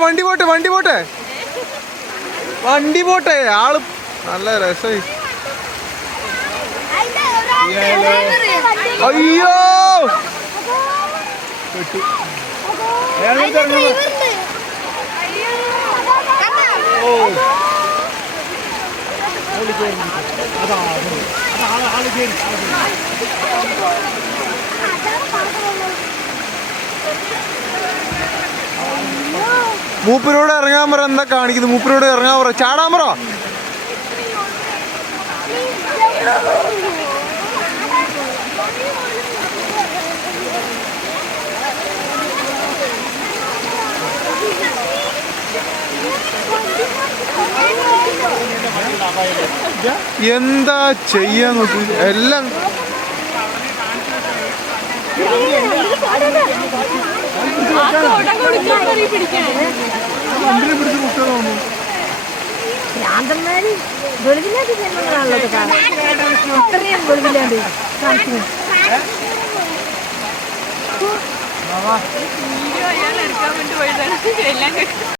പോട്ടെ വണ്ടി പോട്ടെ. വണ്ടി പോട്ടെ. ആൾ നല്ല രസമായി അയ്യോ! മൂപ്പരോട് ഇറങ്ങാൻ പറ എന്താ കാണിക്കുന്നത്? മൂപ്പരോട് ഇറങ്ങാൻ പറ. ചാടാൻ പറ. എന്താ ചെയ്യാൻ നോക്കി എല്ലാം ഭ്രാന്തന്മാര് വെളിവില്ലാത്ത ജന്മങ്ങളാണല്ലോ ഇത്രയും വെളിവില്ലാണ്ട് കാണിക്കുന്നത് വീഡിയോ അയാൾ എടുക്കാൻ വേണ്ടി പോയതാണ്. എല്ലാം